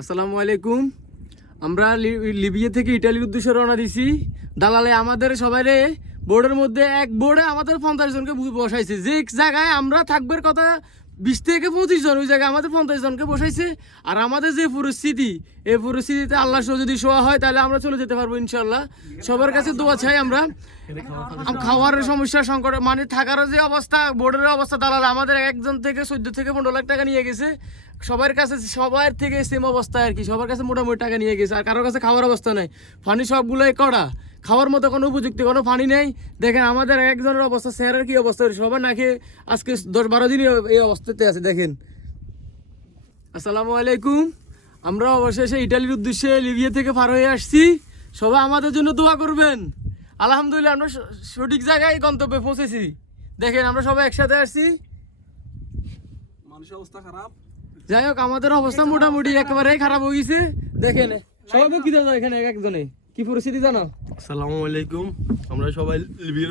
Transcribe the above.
আসসালামু আলাইকুম। আমরা লিবিয়া থেকে ইটালির উদ্দেশ্যে রওনা দিছি। দালালে আমাদের সবাইরে বোর্ডের মধ্যে এক বোর্ডে আমাদের 50 জনকে বসাইছে। যে জায়গায় আমরা থাকবার কথা 20 থেকে 25 জন, ওই জায়গায় আমাদের 50 জনকে বসাইছে। আর আমাদের যে পরিস্থিতি, এই পরিস্থিতিতে আল্লাহ যদি শোয়া হয় তাহলে আমরা চলে যেতে পারবো ইনশাল্লাহ। সবার কাছে দোয়া চাই আমরা। খাওয়ার সমস্যা, সংকট, মানে থাকার যে অবস্থা, বোর্ডের অবস্থা, দালাল আমাদের একজন থেকে 14 থেকে 15 লাখ টাকা নিয়ে গেছে। সবার কাছে, সবার থেকে সেম অবস্থা আর কি, সবার কাছে মোটামুটি টাকা নিয়ে গেছে। আর কারোর কাছে খাওয়ার অবস্থা নাই, পানি সবগুলোই কড়া, খাওয়ার মতো কোনো উপযুক্ত কোনো পানি নেই। দেখেন আমাদের একজনের অবস্থা, স্যারের কি অবস্থা, সবার না খেয়ে আজকে 10-12 দিন এই অবস্থাতে আছে। দেখেন। আসসালামু আলাইকুম। আমরা অবশেষে ইটালির উদ্দেশ্যে লিবিয়া থেকে পার হয়ে আসছি। সবাই আমাদের জন্য দোয়া করবেন। আলহামদুলিল্লাহ আমরা সঠিক জায়গায় গন্তব্যে পৌঁছেছি। দেখেন আমরা সবাই একসাথে আসছি। মানুষের অবস্থা খারাপ। যাই হোক, আমাদের অবস্থা মোটামুটি একেবারে খারাপ হয়ে গেছে। দেখেন সবাই কি জানো, এখানে একজনে কি পরিস্থিতি জানো? আসসালামু আলাইকুম। আমরা সবাই লিবিয়ার